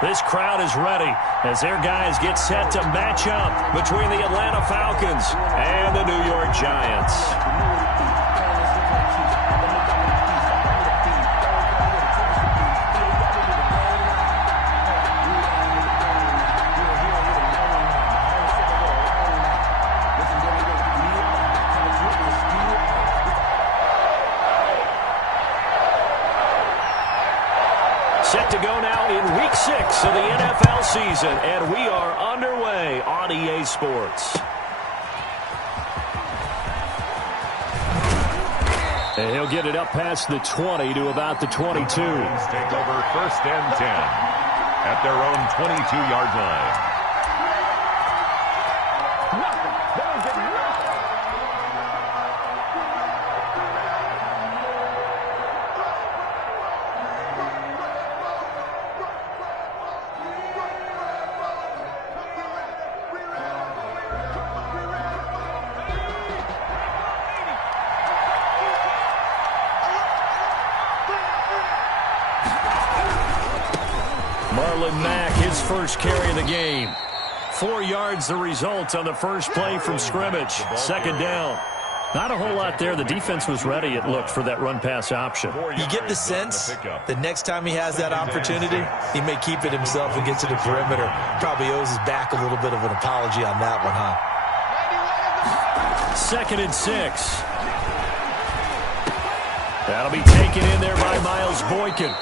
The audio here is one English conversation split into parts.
This crowd is ready as their guys get set to match up between the Atlanta Falcons and the New York Giants. Set to go now in Week 6 of the NFL season, and we are underway on EA Sports. And he'll get it up past the 20 to about the 22. Take over 1st and 10 at their own 22-yard line. Marlon Mack, his first carry of the game. 4 yards the result on the first play from scrimmage. 2nd down. Not a whole lot there. The defense was ready, it looked, for that run-pass option. You get the sense that next time he has that opportunity, he may keep it himself and get to the perimeter. Probably owes his back a little bit of an apology on that one, huh? 2nd and 6. That'll be taken in there by Miles Boykin.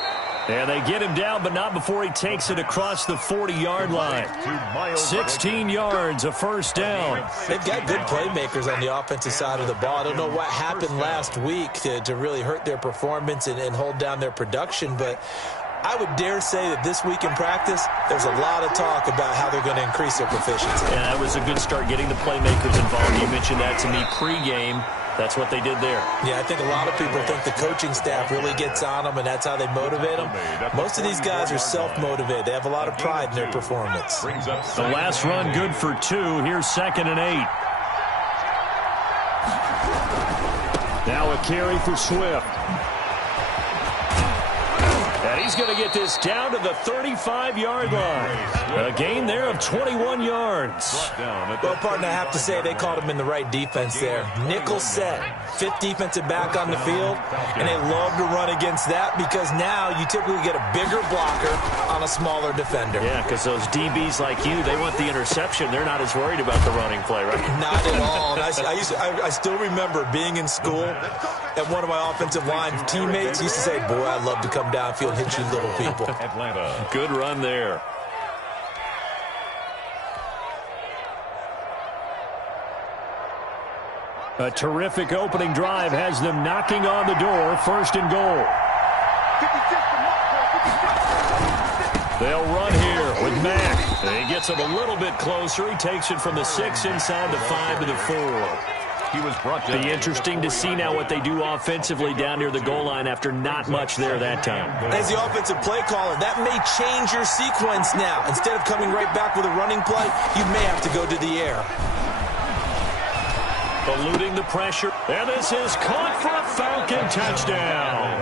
And they get him down, but not before he takes it across the 40-yard line. 16 yards, a first down. They've got good playmakers on the offensive side of the ball. I don't know what happened last week to really hurt their performance and hold down their production, but I would dare say that this week in practice, there's a lot of talk about how they're going to increase their proficiency. Yeah, that was a good start getting the playmakers involved. You mentioned that to me pregame. That's what they did there. Yeah, I think a lot of people think the coaching staff really gets on them, and that's how they motivate them. Most of these guys are self-motivated. They have a lot of pride in their performance. The last run good for 2. Here's 2nd and 8. Now a carry for Swift. And he's going to get this down to the 35-yard line. A gain there of 21 yards. Well, partner, I have to say they called him in the right defense there. Nickel set, 5th defensive back on the field, and they love to run against that because now you typically get a bigger blocker on a smaller defender. Yeah, because those DBs like you, they want the interception. They're not as worried about the running play, right? Not at all. And I still remember being in school, and one of my offensive line teammates used to say, boy, I'd love to come downfield and hit you little people. Atlanta. Good run there. A terrific opening drive has them knocking on the door. 1st and goal. They'll run here with Mack. He gets him a little bit closer. He takes it from the 6 inside the 5 to the 4. He was brought down. Be interesting to see now what they do offensively down near the goal line after not much there that time. As the offensive play caller, that may change your sequence now. Instead of coming right back with a running play, you may have to go to the air. Eluding the pressure. And this is caught for a Falcon touchdown.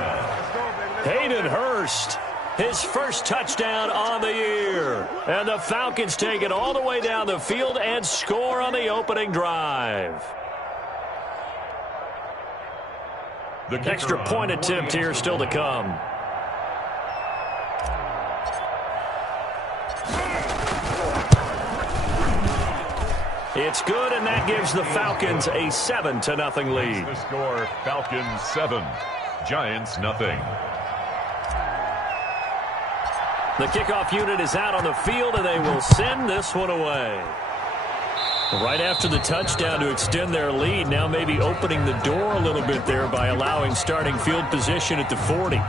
Hayden Hurst, his first touchdown on the year. And the Falcons take it all the way down the field and score on the opening drive. The extra point attempt here still to come. It's good, and that gives the Falcons a 7-0 lead. The score, Falcons 7, Giants nothing. The kickoff unit is out on the field, and they will send this one away. Right after the touchdown to extend their lead, now maybe opening the door a little bit there by allowing starting field position at the 40.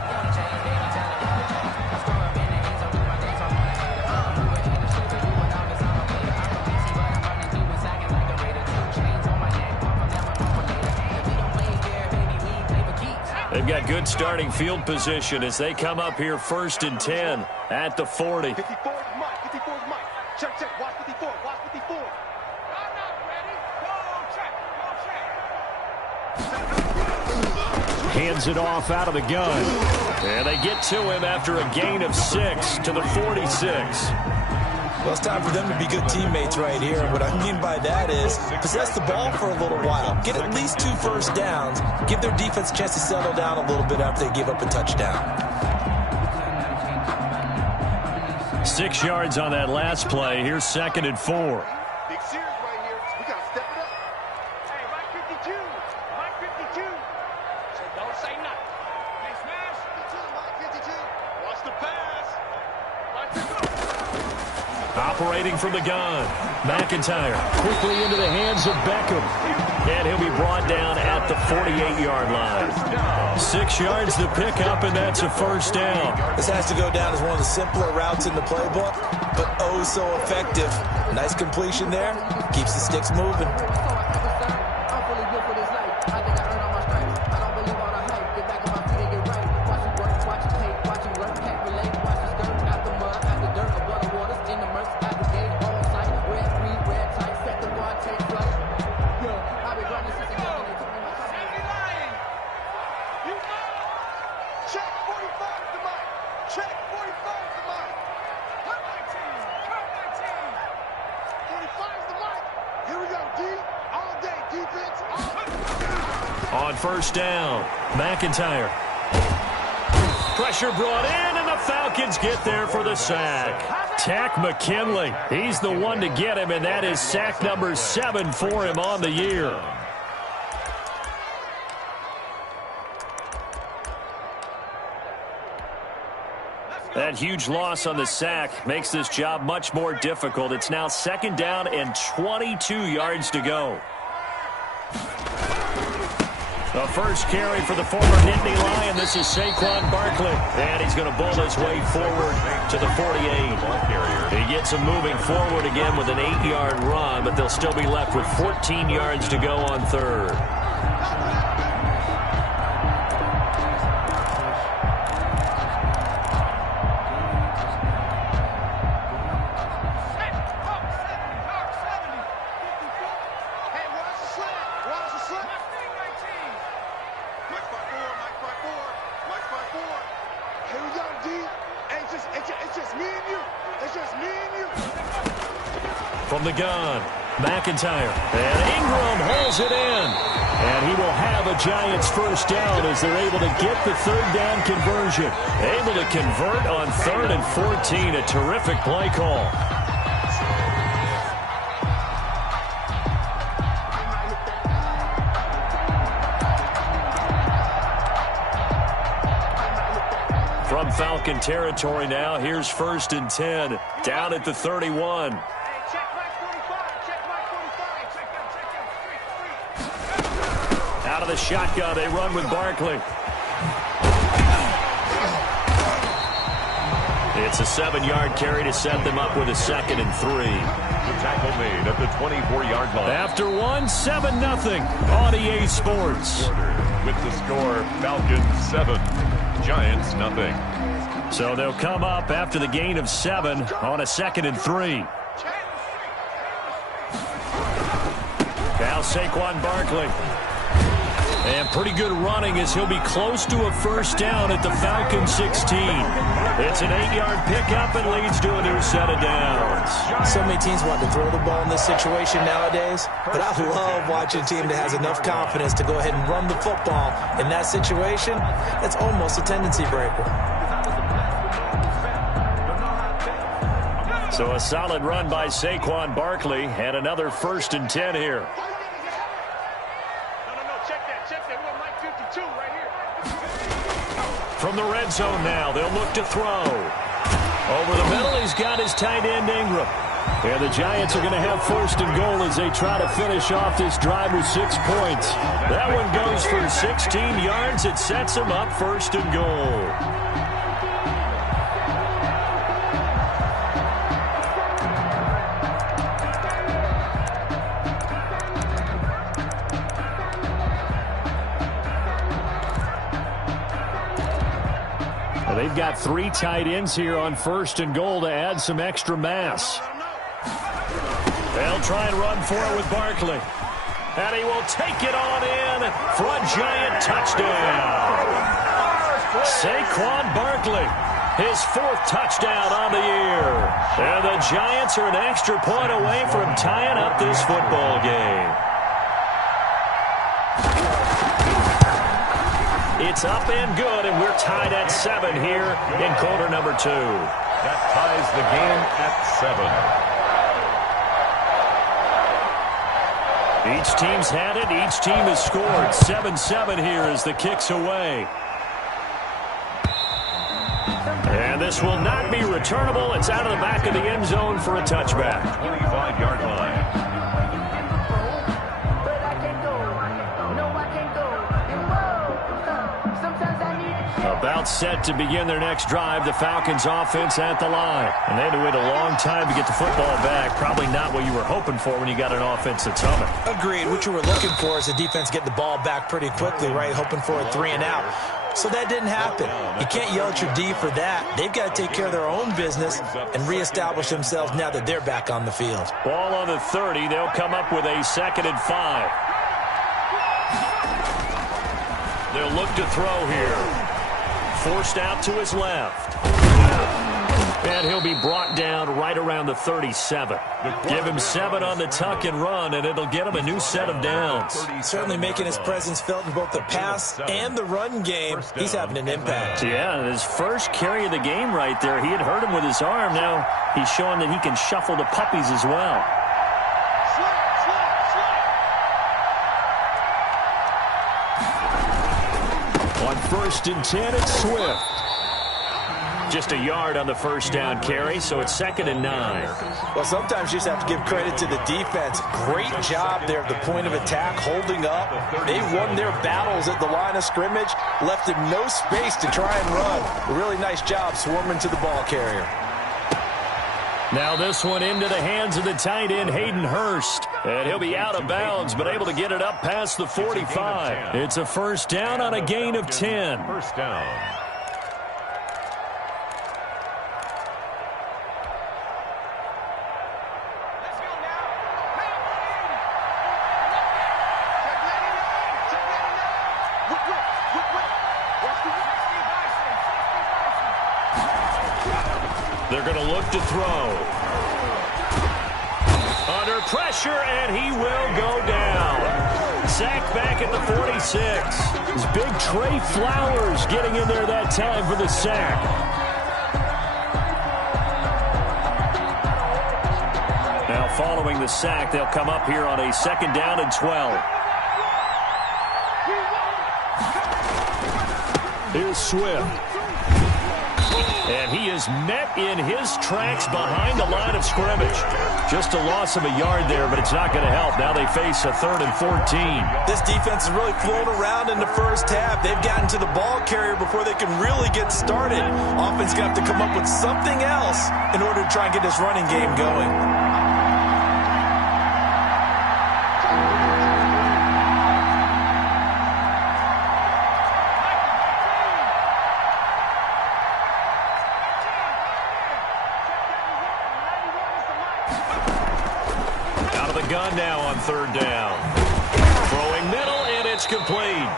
They've got good starting field position as they come up here 1st and 10 at the 40. Hands it off out of the gun. And they get to him after a gain of 6 to the 46. Well, it's time for them to be good teammates right here. And what I mean by that is possess the ball for a little while. Get at least 2 first downs. Give their defense a chance to settle down a little bit after they give up a touchdown. 6 yards on that last play. Here's 2nd and 4. Big series right here. We got to step it up. Hey, Mike 52. Mike 52. So don't say nothing. Hey, smash. 52, Mike 52. Watch the pass. Watch the go. Operating from the gun. McIntyre quickly into the hands of Beckham. And he'll be brought down at the 48-yard line. 6 yards to pick up, and that's a first down. This has to go down as one of the simpler routes in the playbook, but oh so effective. Nice completion there. Keeps the sticks moving. On first down, McIntyre. Pressure brought in, and the Falcons get there for the sack. Tack McKinley, he's the one to get him, and that is sack number 7 for him on the year. That huge loss on the sack makes this job much more difficult. It's now 2nd down and 22 yards to go. The first carry for the former Nittany Lion. This is Saquon Barkley. And he's going to bull his way forward to the 48. He gets him moving forward again with an 8-yard run, but they'll still be left with 14 yards to go on 3rd. From the gun, McIntyre, and Ingram holds it in. And he will have a Giants first down as they're able to get the 3rd down conversion. Able to convert on 3rd and 14, a terrific play call. From Falcon territory now, here's 1st and 10, down at the 31. Out of the shotgun, they run with Barkley. It's a 7-yard carry to set them up with a 2nd and 3. The tackle made at the 24-yard line. After one, 7-0 on EA Sports. With the score, Falcons 7, Giants 0. So they'll come up after the gain of 7 on a 2nd and 3. Now Saquon Barkley. And pretty good running as he'll be close to a first down at the Falcons 16. It's an 8-yard pickup and leads to a new set of downs. So many teams want to throw the ball in this situation nowadays, but I love watching a team that has enough confidence to go ahead and run the football. In that situation, that's almost a tendency breaker. So a solid run by Saquon Barkley and another 1st and 10 here. From the red zone now, they'll look to throw. Over the middle, he's got his tight end Ingram. And the Giants are going to have 1st and goal as they try to finish off this drive with 6 points. That one goes for 16 yards. It sets them up 1st and goal. They've got 3 tight ends here on 1st and goal to add some extra mass. They'll try and run for it with Barkley. And he will take it on in for a Giant touchdown. Saquon Barkley, his 4th touchdown on the year. And the Giants are an extra point away from tying up this football game. It's up and good, and we're tied at 7 here in quarter number 2. That ties the game at 7. Each team's had it. Each team has scored. 7-7 here as the kick's away. And this will not be returnable. It's out of the back of the end zone for a touchback. 25-yard line. About set to begin their next drive. The Falcons offense at the line. And they had to wait a long time to get the football back. Probably not what you were hoping for when you got an offense that's humming. Agreed. What you were looking for is a defense getting the ball back pretty quickly, right? Hoping for a 3 and out. So that didn't happen. You can't yell at your D for that. They've got to take care of their own business and reestablish themselves now that they're back on the field. Ball on the 30. They'll come up with a 2nd and 5. They'll look to throw here. Forced out to his left. And he'll be brought down right around the 37. Give him 7 on the tuck and run, and it'll get him a new set of downs. Certainly making his presence felt in both the pass and the run game. He's having an impact. Yeah, his first carry of the game right there. He had hurt him with his arm. Now he's showing that he can shuffle the puppies as well. On 1st and 10, it's Swift. Just a yard on the first down carry, so it's 2nd and 9. Well, sometimes you just have to give credit to the defense. Great job there at the point of attack, holding up. They won their battles at the line of scrimmage, left him no space to try and run. A really nice job swarming to the ball carrier. Now this one into the hands of the tight end, Hayden Hurst. And he'll be out of bounds, but able to get it up past the 45. It's a first down on a gain of 10. First down. They're going to look to throw. Under pressure, and he will go down. Sacked back at the 46. It's big Trey Flowers getting in there that time for the sack. Now following the sack, they'll come up here on a 2nd down and 12. Here's Swift. And he is met in his tracks behind the line of scrimmage. Just a loss of a yard there, but it's not going to help. Now they face a 3rd and 14. This defense is really flown around in the first half. They've gotten to the ball carrier before they can really get started. Offense going to have to come up with something else in order to try and get this running game going. Gun now on 3rd down. Throwing middle, and it's complete.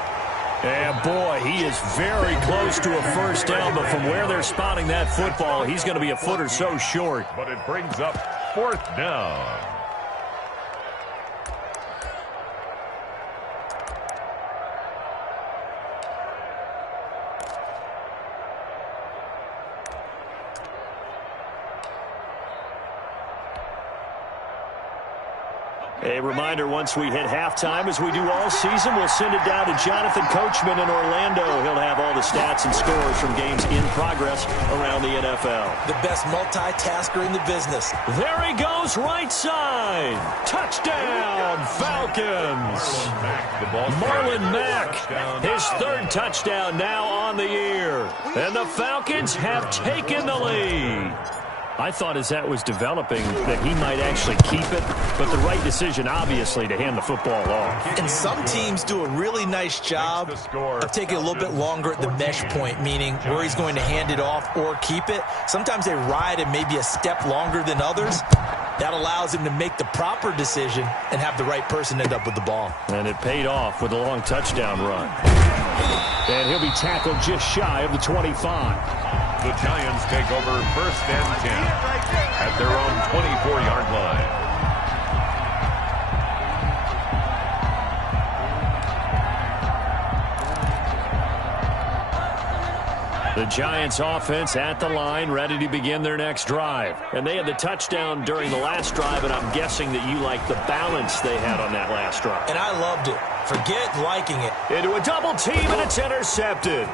And boy, he is very close to a first down, but from where they're spotting that football, he's going to be a foot or so short. But it brings up 4th down. A reminder, once we hit halftime, as we do all season, we'll send it down to Jonathan Coachman in Orlando. He'll have all the stats and scores from games in progress around the NFL. The best multitasker in the business. There he goes, right side. Touchdown, Falcons. Marlon Mack, his 3rd touchdown now on the year. And the Falcons have taken the lead. I thought as that was developing that he might actually keep it, but the right decision, obviously, to hand the football off. And some teams do a really nice job of taking a little bit longer at the mesh point, meaning where he's going to hand it off or keep it. Sometimes they ride it maybe a step longer than others. That allows him to make the proper decision and have the right person end up with the ball. And it paid off with a long touchdown run. And he'll be tackled just shy of the 25. The Giants take over 1st and 10 at their own 24-yard line. The Giants offense at the line, ready to begin their next drive. And they had the touchdown during the last drive, and I'm guessing that you like the balance they had on that last drive. And I loved it. Forget liking it. Into a double team, and it's intercepted.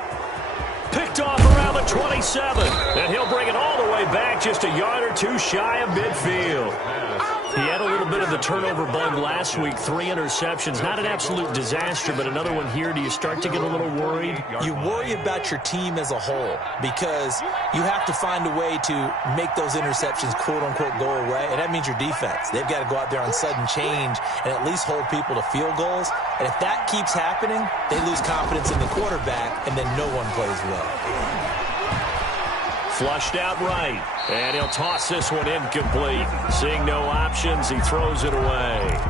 Picked off around the 27. And he'll bring it all the way back just a yard or two shy of midfield. He had a little bit of the turnover bug last week, 3 interceptions. Not an absolute disaster, but another one here. Do you start to get a little worried? You worry about your team as a whole because you have to find a way to make those interceptions, quote-unquote, go away, and that means your defense. They've got to go out there on sudden change and at least hold people to field goals. And if that keeps happening, they lose confidence in the quarterback, and then no one plays well. Flushed out right, and he'll toss this one incomplete. Seeing no options, he throws it away.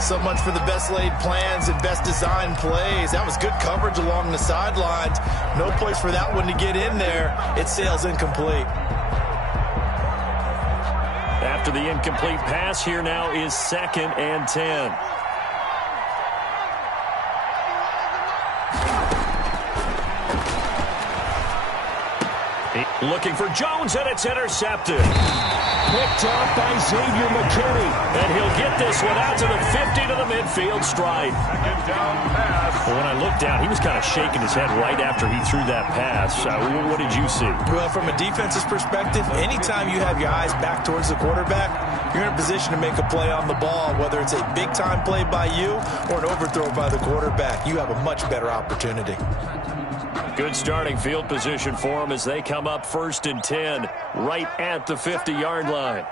So much for the best laid plans and best designed plays. That was good coverage along the sidelines. No place for that one to get in there. It sails incomplete. After the incomplete pass, here now is 2nd and 10. Looking for Jones, and it's intercepted. Picked off by Xavier McKinney. And he'll get this one out to the 50 to the midfield stripe. Well, when I looked down, he was kind of shaking his head right after he threw that pass. What did you see? Well, from a defense's perspective, anytime you have your eyes back towards the quarterback, you're in a position to make a play on the ball, whether it's a big-time play by you or an overthrow by the quarterback. You have a much better opportunity. Good starting field position for them as they come up 1st and 10, right at the 50-yard line.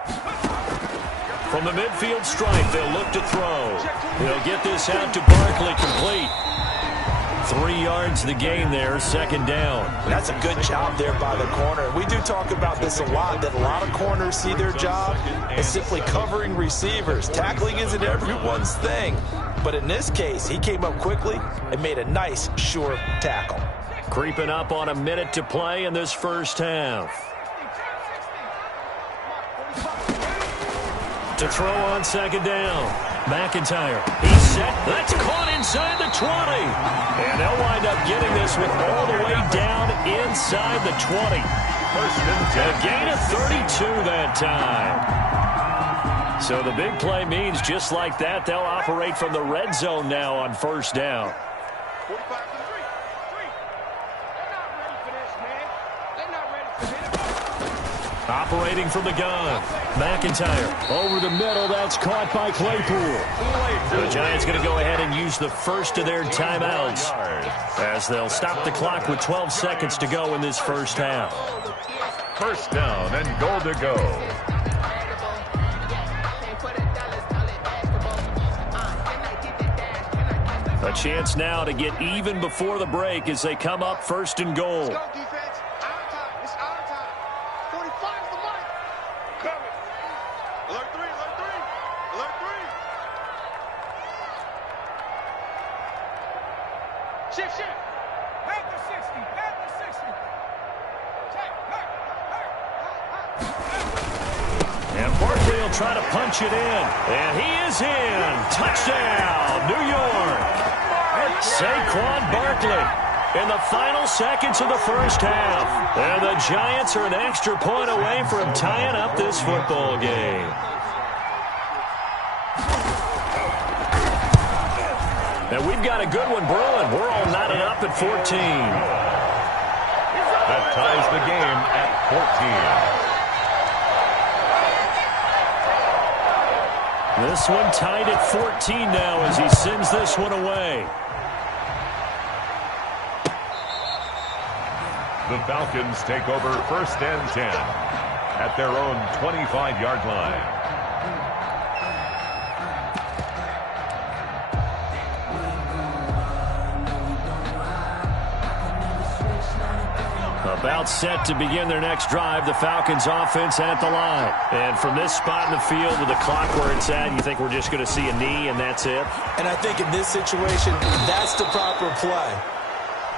From the midfield stripe, they'll look to throw. They'll get this out to Barkley, complete. 3 yards the gain there, 2nd down. That's a good job there by the corner. We do talk about this a lot, that a lot of corners see their job as simply covering receivers. Tackling isn't everyone's thing. But in this case, he came up quickly and made a nice, sure tackle. Creeping up on a minute to play in this first half. To throw on 2nd down. McIntyre. He's set. That's caught inside the 20. And they'll wind up getting this one all the way down inside the 20. A gain of 32 that time. So the big play means just like that, they'll operate from the red zone now on 1st down. 45 to 3. They're not ready for this, man. They're not ready for this. Operating from the gun. McIntyre over the middle. That's caught by Claypool. The Giants going to go ahead and use the first of their timeouts as they'll stop the clock with 12 seconds to go in this first half. 1st down and goal to go. A chance now to get even before the break as they come up 1st and goal. Let's go, defense. Our time. It's our time. 45 is the mark. Coming. Alert 3, alert 3. Alert 3. Shift, shift. Back to 60. Back to 60. Check. And Barkley will try to punch it in. And he is in. Touchdown, New York. Saquon Barkley in the final seconds of the first half. And the Giants are an extra point away from tying up this football game. And we've got a good one brewing. We're all knotted up at 14. That ties the game at 14. This one tied at 14 now as he sends this one away. The Falcons take over 1st and 10 at their own 25-yard line. About set to begin their next drive, the Falcons offense at the line. And from this spot in the field with the clock where it's at, you think we're just going to see a knee and that's it? And I think in this situation, that's the proper play.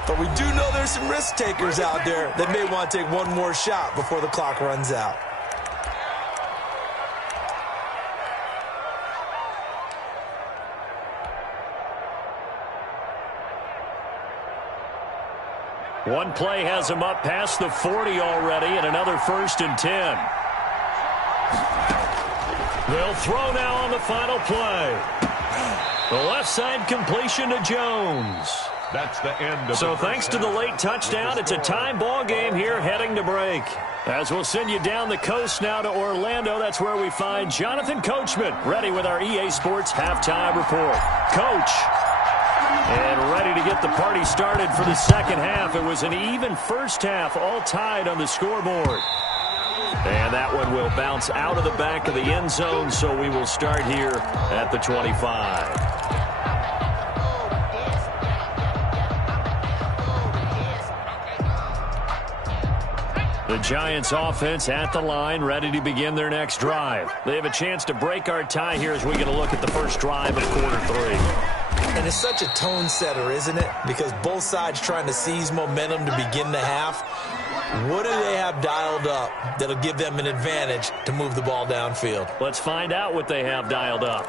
But we do know there's some risk takers out there that may want to take one more shot before the clock runs out. One play has him up past the 40 already, and another 1st and 10. They'll throw now on the final play. The left side completion to Jones. That's the end of So thanks to the late touchdown, it's a time ball game here heading to break. As we'll send you down the coast now to Orlando, that's where we find Jonathan Coachman ready with our EA Sports halftime report. Coach. And ready to get the party started for the second half. It was an even first half, all tied on the scoreboard. And that one will bounce out of the back of the end zone, so we will start here at the 25. The Giants offense at the line, ready to begin their next drive. They have a chance to break our tie here as we get a look at the first drive of quarter 3. And it's such a tone setter, isn't it? Because both sides trying to seize momentum to begin the half. What do they have dialed up that'll give them an advantage to move the ball downfield? Let's find out what they have dialed up.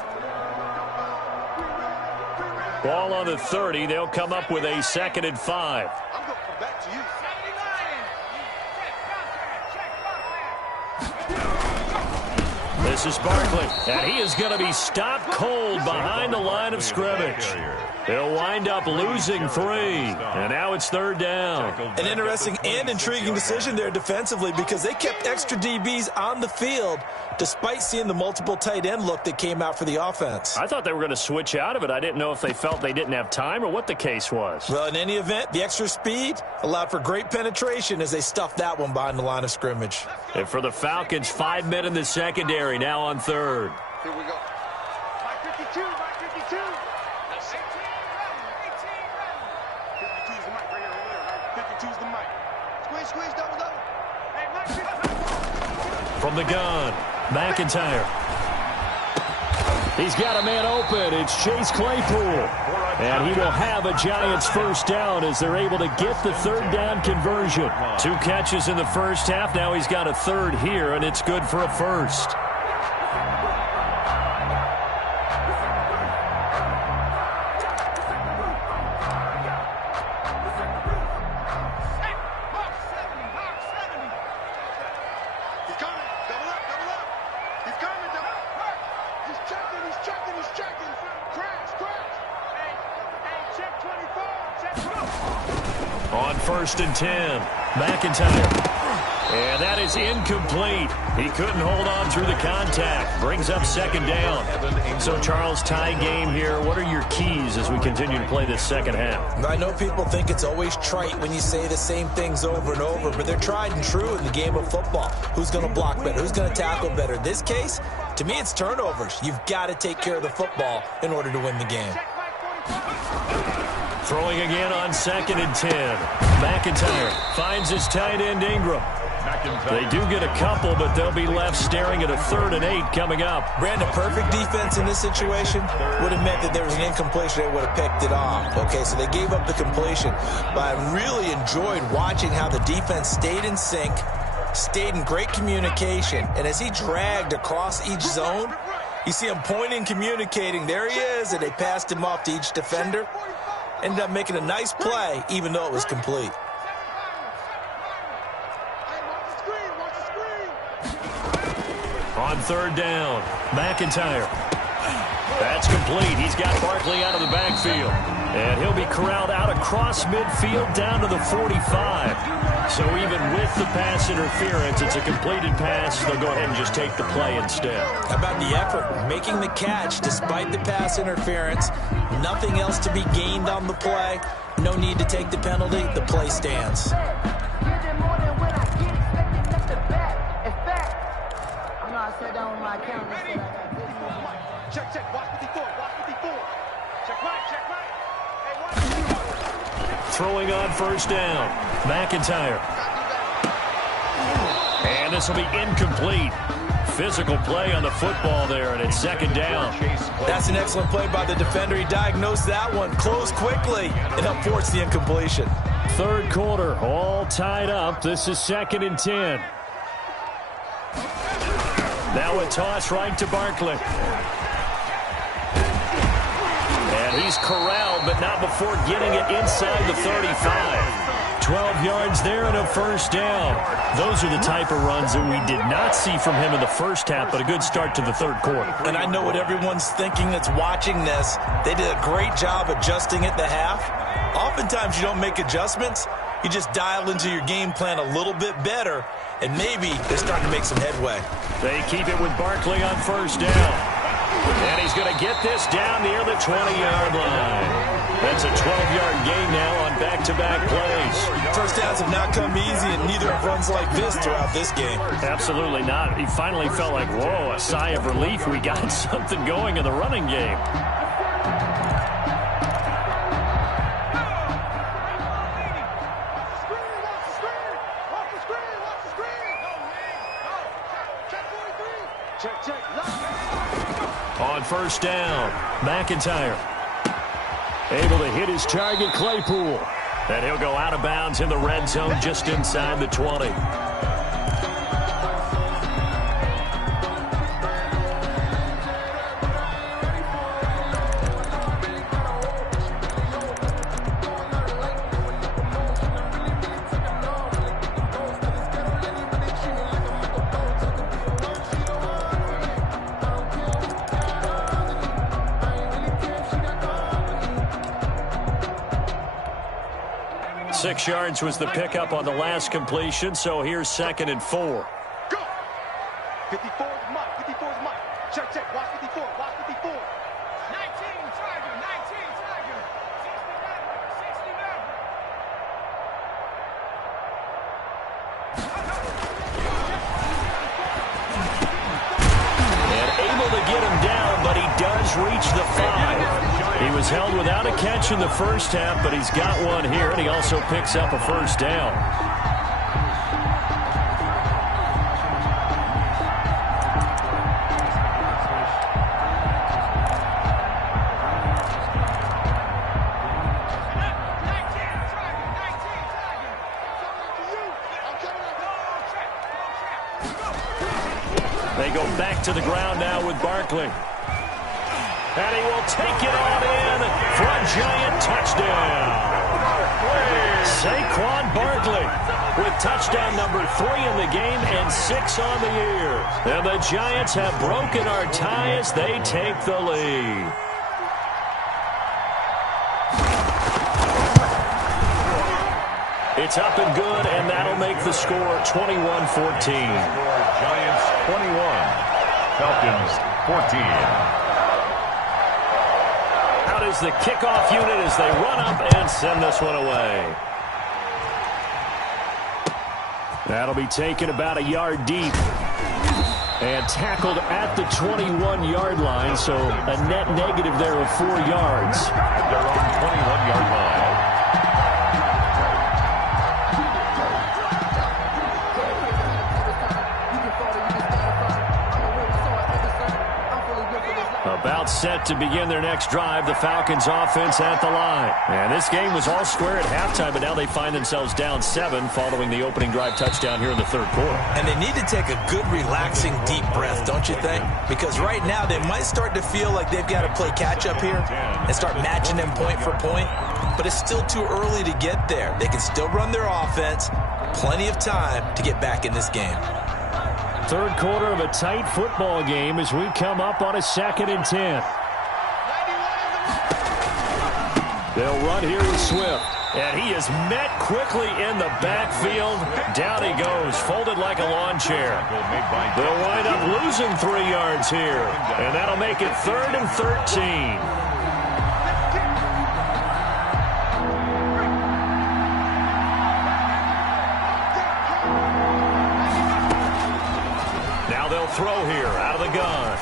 Ball on the 30. They'll come up with a 2nd and 5. I'm going to come back to you. This is Barkley, and he is going to be stopped cold behind the line of scrimmage. He'll wind up losing 3, and now it's 3rd down. An interesting and intriguing decision there defensively because they kept extra DBs on the field despite seeing the multiple tight end look that came out for the offense. I thought they were going to switch out of it. I didn't know if they felt they didn't have time or what the case was. Well, in any event, the extra speed allowed for great penetration as they stuffed that one behind the line of scrimmage. And for the Falcons, 5 men in the secondary, now on 3rd. Here we go. Mike 52, Mike 52. That's 18 52's the mic right here, over there, right? 52's the mic. Squeeze, squeeze, double, double. Hey, Mike 52. From the gun, McIntyre. He's got a man open. It's Chase Claypool. And he will have a Giants first down as they're able to get the 3rd down conversion. 2 catches in the first half. Now he's got a 3rd here, and it's good for a 1st. On 1st and 10, McIntyre. And that is incomplete. He couldn't hold on through the contact. Brings up 2nd down. So, Charles, tie game here. What are your keys as we continue to play this second half? I know people think it's always trite when you say the same things over and over, but they're tried and true in the game of football. Who's going to block better? Who's going to tackle better? In this case, to me, it's turnovers. You've got to take care of the football in order to win the game. Throwing again on 2nd and 10. McIntyre finds his tight end Ingram. They do get a couple, but they'll be left staring at a 3rd and 8 coming up. Brandon, perfect defense in this situation would have meant that there was an incompletion. They would have picked it off. Okay, so they gave up the completion. But I really enjoyed watching how the defense stayed in sync, stayed in great communication, and as he dragged across each zone, you see him pointing, communicating. There he is, and they passed him off to each defender. Ended up making a nice play, even though it was complete. On 3rd down, McIntyre. That's complete. He's got Barkley out of the backfield. And he'll be corralled out across midfield down to the 45. So even with the pass interference, it's a completed pass. They'll go ahead and just take the play instead. How about the effort? Making the catch despite the pass interference. Nothing else to be gained on the play. No need to take the penalty. The play stands. Check, check, watch 54, watch 54. Check right, check right. Hey, watch. Throwing on 1st down, McIntyre. And this will be incomplete. physical play on the football there, and it's second down. That's an excellent play by the defender. He diagnosed that one, closed quickly, and helped force the incompletion. Third quarter, all tied up. This is 2nd and 10. Now a toss right to Barkley. And he's corralled, but not before getting it inside the 35. 12 yards there and a first down. Those are the type of runs that we did not see from him in the first half, but a good start to the third quarter. And I know what everyone's thinking that's watching this. They did a great job adjusting at the half. Oftentimes you don't make adjustments. You just dial into your game plan a little bit better, and maybe they're starting to make some headway. They keep it with Barkley on first down. And he's going to get this down near the 20-yard line. That's a 12-yard gain now on back-to-back plays. First downs have not come easy, and neither have runs like this throughout this game. Absolutely not. He finally felt like, whoa, a sigh of relief. We got something going in the running game. On first down, McIntyre able to hit his target, Claypool. And he'll go out of bounds in the red zone just inside the 20. Six yards was the pickup on the last completion, so here's 2nd and 4. Go! 54 is Mike. 54 is Mike. Check, check. Watch 54. Watch 54. 19, Tiger. 19, Tiger. 69. And able to get him down, but he does reach the 5. He was held without a catch in the first half, but he's got one here, and he also picks up a first down. They go back to the ground now with Barkley. And he will take it on in for a giant touchdown. Saquon Barkley with touchdown number 3 in the game and 6 on the year. And the Giants have broken our tie as they take the lead. It's up and good, and that'll make the score 21-14. Giants 21, Falcons 14. Is the kickoff unit as they run up and send this one away. That'll be taken about a yard deep and tackled at the 21-yard line, so a net negative there of 4 yards. At their own 21-yard line. About set to begin their next drive, the Falcons offense at the line. And this game was all square at halftime, but now they find themselves down 7 following the opening drive touchdown here in the third quarter. And they need to take a good, relaxing, deep breath, don't you think? Because right now they might start to feel like they've got to play catch-up here and start matching them point for point. But it's still too early to get there. They can still run their offense. Plenty of time to get back in this game. Third quarter of a tight football game as we come up on a 2nd and 10. They'll run here with Swift. And he is met quickly in the backfield. Down he goes, folded like a lawn chair. They'll wind up losing 3 yards here. And that'll make it 3rd and 13. Throw here out of the gun.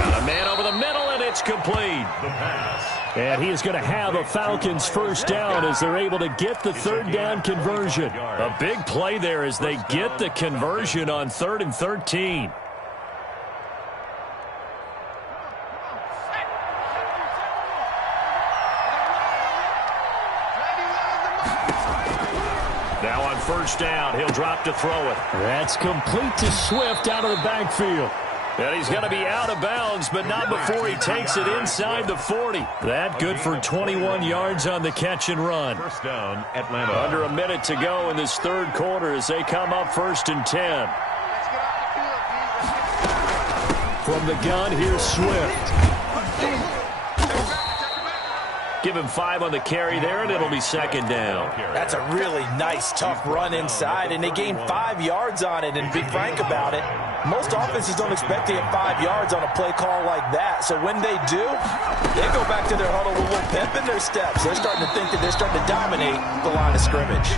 Got a man over the middle, and it's complete. The pass. And he is going to have a Falcons first down as they're able to get the third down conversion. A big play there as they get the conversion on 3rd and 13. Now on first down, he'll drop to throw it. That's complete to Swift out of the backfield. And he's going to be out of bounds, but not before he takes it inside the 40. That good for 21 yards on the catch and run. First down, Atlanta. Under a minute to go in this third quarter as they come up 1st and 10. From the gun, here's Swift. Give him 5 on the carry there, and it'll be 2nd down. That's a really nice, tough run inside, and they gained 5 yards on it. And to be frank about it, most offenses don't expect to get 5 yards on a play call like that. So when they do, they go back to their huddle with a little pep in their steps. They're starting to think that they're starting to dominate the line of scrimmage.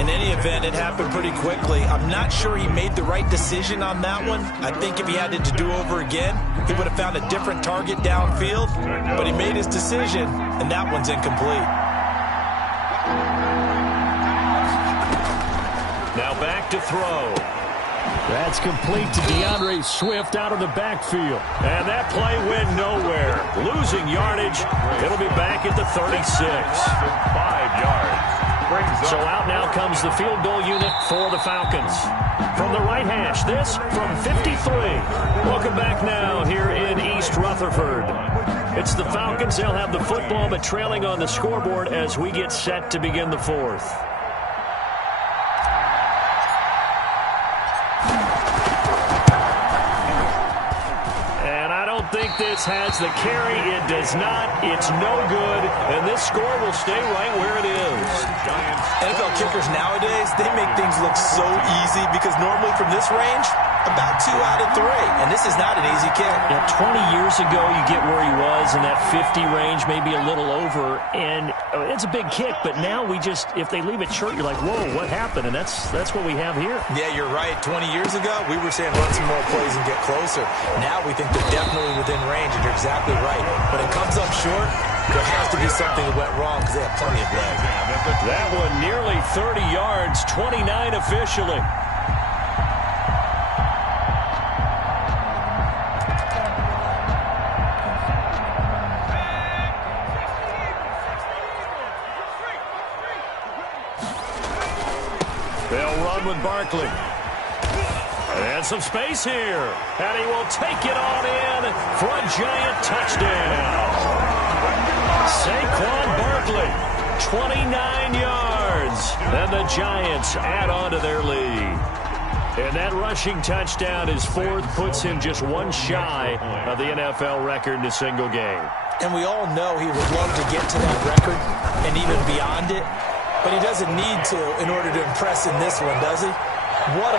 In any event, it happened pretty quickly. I'm not sure he made the right decision on that one. I think if he had it to do over again, he would have found a different target downfield. But he made his decision, and that one's incomplete. Now back to throw. That's complete to DeAndre Swift out of the backfield. And that play went nowhere. Losing yardage. It'll be back at the 36. 5 yards. So out now comes the field goal unit for the Falcons. From the right hash, this from 53. Welcome back now here in East Rutherford. It's the Falcons. They'll have the football, but trailing on the scoreboard as we get set to begin the 4th. I think this has the carry. It does not. It's no good. And this score will stay right where it is. NFL kickers nowadays, they make things look so easy because normally from this range, about 2 out of 3. And this is not an easy kick. Yeah, 20 years ago, you get where he was in that 50 range, maybe a little over. And it's a big kick, but now we just, if they leave it short, you're like, whoa, what happened? And that's what we have here. Yeah, you're right. 20 years ago, we were saying run some more plays and get closer. Now we think they're definitely within range, and you're exactly right. When it comes up short, there has to be something that went wrong because they have plenty of leg. That one nearly 30 yards, 29 officially. They'll run with Barkley. And some space here. And he will take it on in for a giant touchdown. Saquon Barkley, 29 yards. And the Giants add on to their lead. And that rushing touchdown, his 4th, puts him just 1 shy of the NFL record in a single game. And we all know he would love to get to that record and even beyond it. But he doesn't need to in order to impress in this one, does he? What a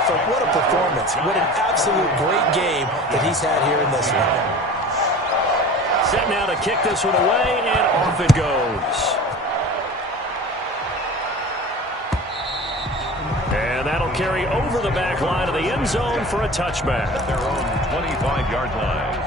performance. What an absolute great game that he's had here in this one. Set now to kick this one away, and off it goes. And that'll carry over the back line of the end zone for a touchback. At their own 25-yard line.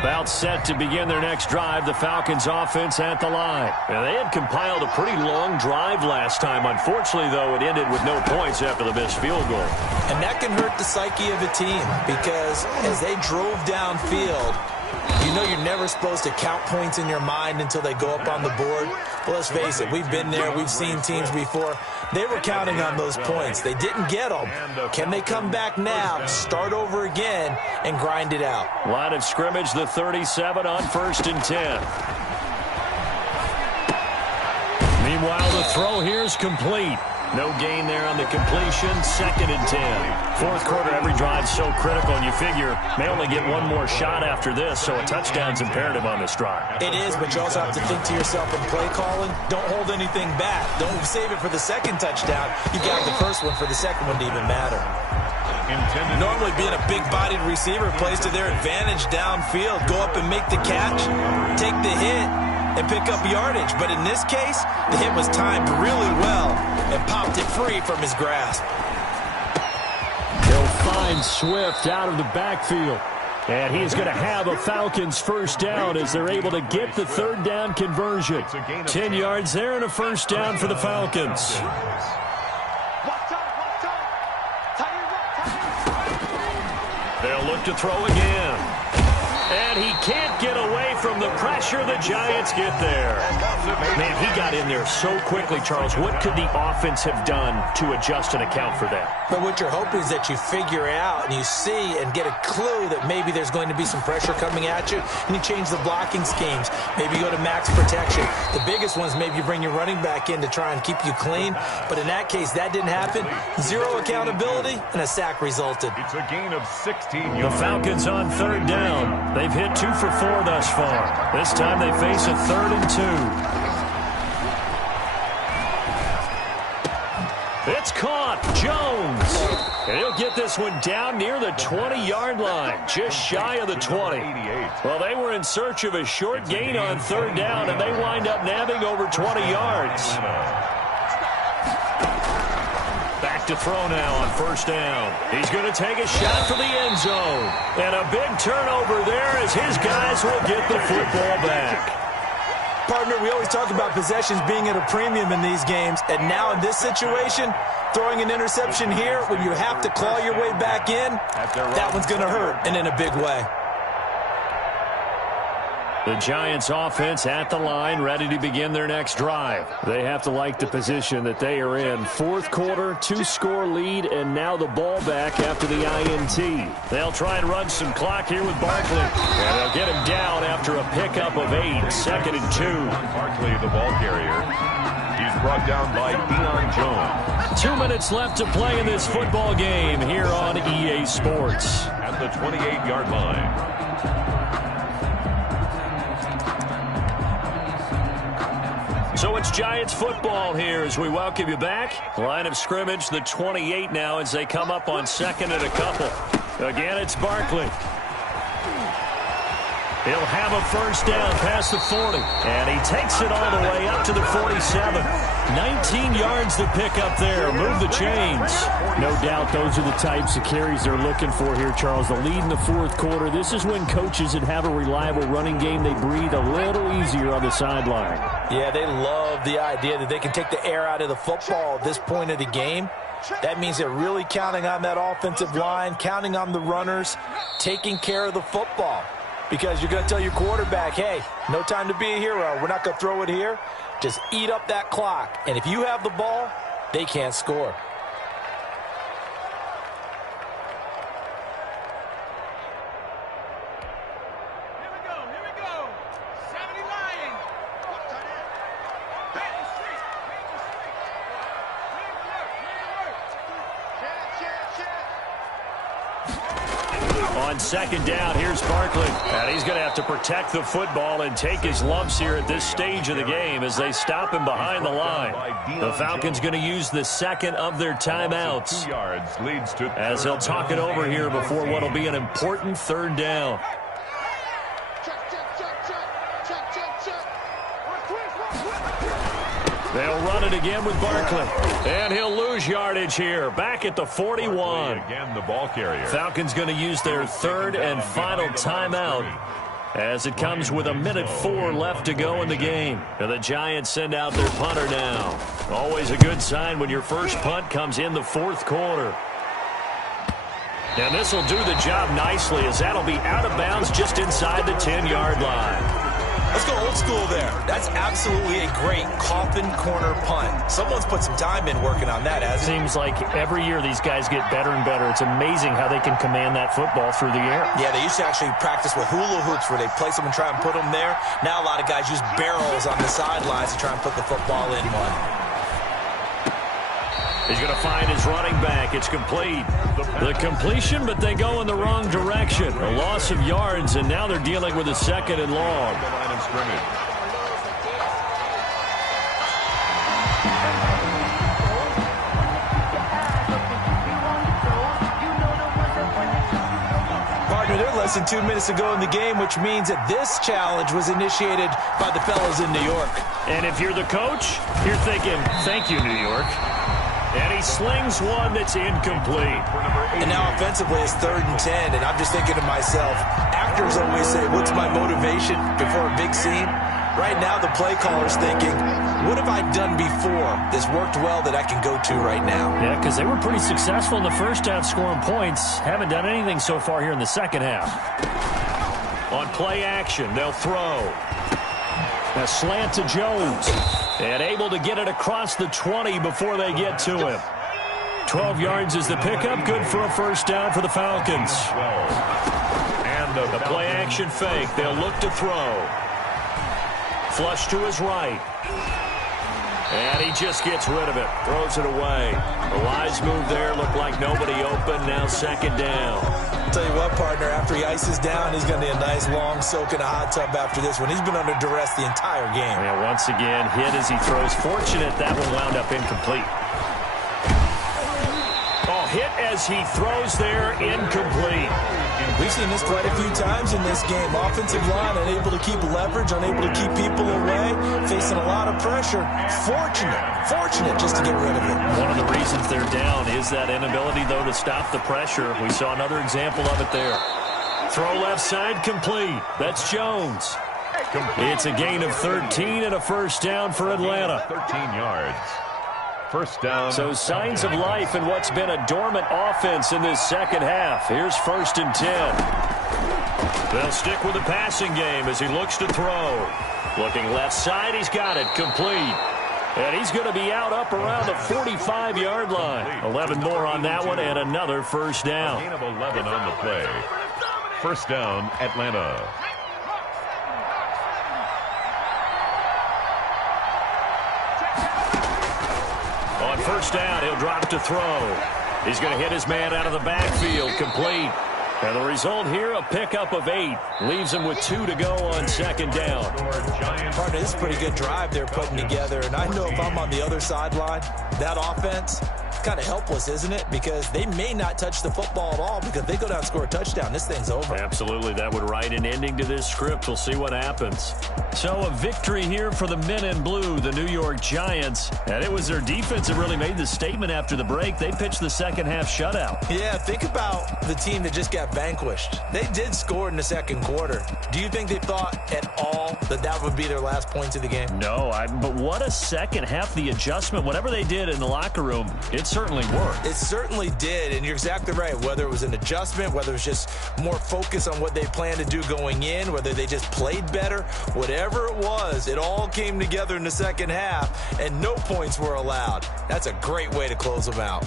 About set to begin their next drive, the Falcons offense at the line. Now, they had compiled a pretty long drive last time. Unfortunately, though, it ended with no points after the missed field goal. And that can hurt the psyche of a team because as they drove downfield, you know you're never supposed to count points in your mind until they go up on the board. Well, let's face it, we've been there. We've seen teams before. They were counting on those points. They didn't get them. Can they come back now, start over again, and grind it out? Line of scrimmage, the 37 on 1st and 10. Meanwhile, the throw here is complete. No gain there on the completion. 2nd and 10. 4th quarter, every drive so critical, and you figure may only get one more shot after this, so a touchdown's imperative on this drive. It is, but you also have to think to yourself in play calling, don't hold anything back. Don't save it for the second touchdown. You got the first one for the second one to even matter. Normally being a big-bodied receiver plays to their advantage downfield. Go up and make the catch, take the hit, and pick up yardage. But in this case, the hit was timed really well. and popped it free from his grasp. They'll find Swift out of the backfield. And he's going to have a Falcons first down as they're able to get the third down conversion. 10 yards there and a first down for the Falcons. They'll look to throw again. And he can't get away from the pressure. The Giants get there. Man, he got in there so quickly, Charles. What could the offense have done to adjust and account for that? But what you're hoping is that you figure out and you see and get a clue that maybe there's going to be some pressure coming at you, and you change the blocking schemes. Maybe you go to max protection. The biggest ones, maybe you bring your running back in to try and keep you clean. But in that case, that didn't happen. Zero accountability, and a sack resulted. It's a gain of 16 yards. The Falcons on third down. They've hit 2 for 4 thus far. This time they face a 3rd and 2. It's caught. Jones. And he'll get this one down near the 20-yard line, just shy of the 20. Well, they were in search of a short gain on third down, and they wind up nabbing over 20 yards. Back to throw now on first down. He's going to take a shot for the end zone. And a big turnover there as his guys will get the football back. Partner, we always talk about possessions being at a premium in these games, and now in this situation, throwing an interception here when you have to claw your way back in, that one's going to hurt, and in a big way. The Giants offense at the line, ready to begin their next drive. They have to like the position that they are in. Fourth quarter, 2-score lead, and now the ball back after the INT. They'll try and run some clock here with Barkley. And they'll get him down after a pickup of 8, 2nd and 2. Barkley, the ball carrier. He's brought down by Deion Jones. 2 minutes left to play in this football game here on EA Sports. At the 28-yard line. So it's Giants football here as we welcome you back. Line of scrimmage, the 28 now as they come up on 2nd and a couple. Again, it's Barkley. He'll have a first down past the 40. And he takes it all the way up to the 47. 19 yards to pick up there. Move the chains. No doubt those are the types of carries they're looking for here, Charles. The lead in the fourth quarter. This is when coaches that have a reliable running game, they breathe a little easier on the sideline. Yeah, they love the idea that they can take the air out of the football at this point of the game. That means they're really counting on that offensive line, counting on the runners, taking care of the football. Because you're going to tell your quarterback, hey, no time to be a hero. We're not going to throw it here. Just eat up that clock. And if you have the ball, they can't score. On second down, here's Barkley. And he's going to have to protect the football and take his lumps here at this stage of the game as they stop him behind the line. The Falcons going to use the second of their timeouts as they'll talk it over here before what will be an important third down. They'll run it again with Barkley. And he'll lose yardage here. Back at the 41. Again, the ball carrier. Falcons going to use their third and final timeout as it comes with 1:04 left to go in the game. And the Giants send out their punter now. Always a good sign when your first punt comes in the fourth quarter. And this will do the job nicely as that'll be out of bounds just inside the 10-yard line. Let's go old school there. That's absolutely a great coffin corner punt. Someone's put some time in working on that, hasn't it? Seems like every year these guys get better and better. It's amazing how they can command that football through the air. Yeah, they used to actually practice with hula hoops where they place them and try and put them there. Now a lot of guys use barrels on the sidelines to try and put the football in one. He's going to find his running back. It's complete. The completion, but they go in the wrong direction. A loss of yards, and now they're dealing with a 2nd and long. Partner, they're less less than 2 minutes to go in the game, which means that this challenge was initiated by the fellas in New York. And if you're the coach, you're thinking, thank you, New York. And he slings one that's incomplete. And now offensively it's 3rd and 10, and I'm just thinking to myself, actors always say, what's my motivation before a big scene? Right now the play caller's thinking, what have I done before that's worked well that I can go to right now? Yeah, because they were pretty successful in the first half scoring points. Haven't done anything so far here in the second half. On play action, they'll throw. A slant to Jones. And able to get it across the 20 before they get to him. 12 yards is the pickup. Good for a first down for the Falcons. And the play action fake. They'll look to throw. Flush to his right. And he just gets rid of it. Throws it away. The wise move there. Looked like nobody open. Now 2nd down. I'll tell you what, partner, after he ices down, he's going to need a nice long soak in a hot tub after this one. He's been under duress the entire game. Yeah, once again, hit as he throws. Fortunate that one wound up incomplete. Oh, hit as he throws there, incomplete. We've seen this quite a few times in this game. Offensive line unable to keep leverage, unable to keep people away, facing a lot of pressure. Fortunate just to get rid of it. One of the reasons they're down is that inability, though, to stop the pressure. We saw another example of it there. Throw left side, complete. That's Jones. It's a gain of 13 and a first down for Atlanta. 13 yards. First down. So signs of life in what's been a dormant offense in this second half. Here's 1st and 10. They'll stick with the passing game as he looks to throw. Looking left side, he's got it, complete. And he's going to be out up around the 45-yard line. 11 more on that one and another first down. Gain of 11 on the play. First down, Atlanta. On first down, he'll drop to throw. He's going to hit his man out of the backfield, complete. And the result here, a pickup of 8. Leaves him with 2 to go on 2nd down. Partner, this is a pretty good drive they're putting together. And I know if I'm on the other sideline, that offense, it's kind of helpless, isn't it? Because they may not touch the football at all, because if they go down and score a touchdown, this thing's over. Absolutely. That would write an ending to this script. We'll see what happens. So a victory here for the men in blue, the New York Giants. And it was their defense that really made the statement after the break. They pitched the second half shutout. Yeah, think about the team that just got vanquished. They did score in the second quarter. Do you think they thought at all that that would be their last points of the game? No, but what a second half. The adjustment, whatever they did in the locker room, it certainly worked. It certainly did, and you're exactly right. Whether it was an adjustment, whether it was just more focus on what they planned to do going in, whether they just played better, whatever it was, it all came together in the second half, and no points were allowed. That's a great way to close them out.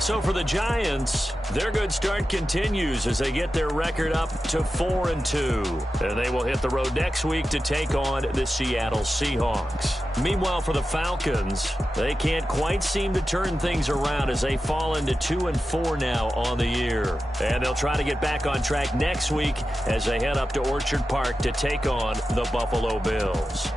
So for the Giants, their good start continues as they get their record up to 4-2. And they will hit the road next week to take on the Seattle Seahawks. Meanwhile, for the Falcons, they can't quite seem to turn things around as they fall into 2-4 now on the year. And they'll try to get back on track next week as they head up to Orchard Park to take on the Buffalo Bills.